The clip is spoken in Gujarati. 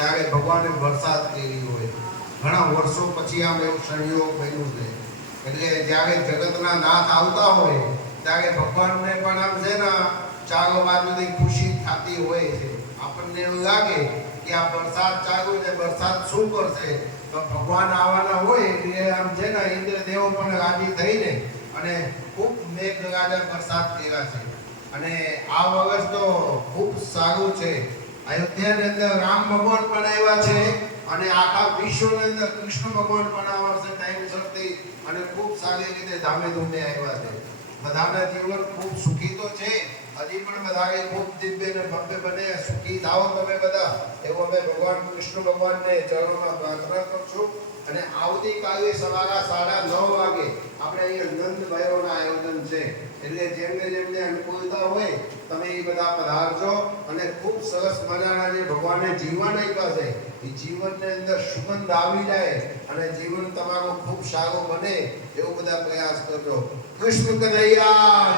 ત્યારે ભગવાને વરસાદ કરી હોય. ઘણા વર્ષો પછી આમ એવું સંયોગ બન્યું છે. એટલે જ્યારે જગતના નાથ આવતા હોય ત્યારે ભગવાનને પણ આમ છે ને ચારો બાજુથી ખુશી થતી હોય છે. આપણને એવું લાગે કે આ વરસાદ ચાલુ છે, વરસાદ શું કરશે? તો ભગવાન આવવાના હોય એટલે આમ છે ને ઇન્દ્રદેવો પણ રાજી થઈને અને ખૂબ મેઘરાજા વરસાદ કર્યા છે. અને આ વર્ષ તો ખૂબ સારું છે. અયોધ્યાની અંદર રામ ભગવાન પણ આવ્યા છે અને આખા વિશ્વની અંદર કૃષ્ણ ભગવાન પણ આ વર્ષે ટાઈમસરથી અને ખૂબ સારી રીતે ધામે ધૂમે આવ્યા છે. બધાના જીવન ખૂબ સુખી તો છે, હજી પણ બધાએ ખૂબ દિવ્ય અને ભવ્ય બને, સુખી થાઓ તમે બધા, એવો અમે ભગવાન કૃષ્ણ ભગવાનને ચરણોમાં પ્રાર્થના કરશું. અને આવતીકાલે સવારે 9:30 વાગે આપણે અહીંયા નંદ ભૈરવના આયોજન છે. એટલે જેમને અનુકૂળતા હોય તમે એ બધા પધારજો અને ખૂબ સરસ મજાના જે ભગવાને જીવન આપ્યા છે એ જીવનની અંદર સુગંધ આવી જાય અને જીવન તમારું ખૂબ સારું બને એવો બધા પ્રયાસ કરજો. કૃષ્ણ કનૈયા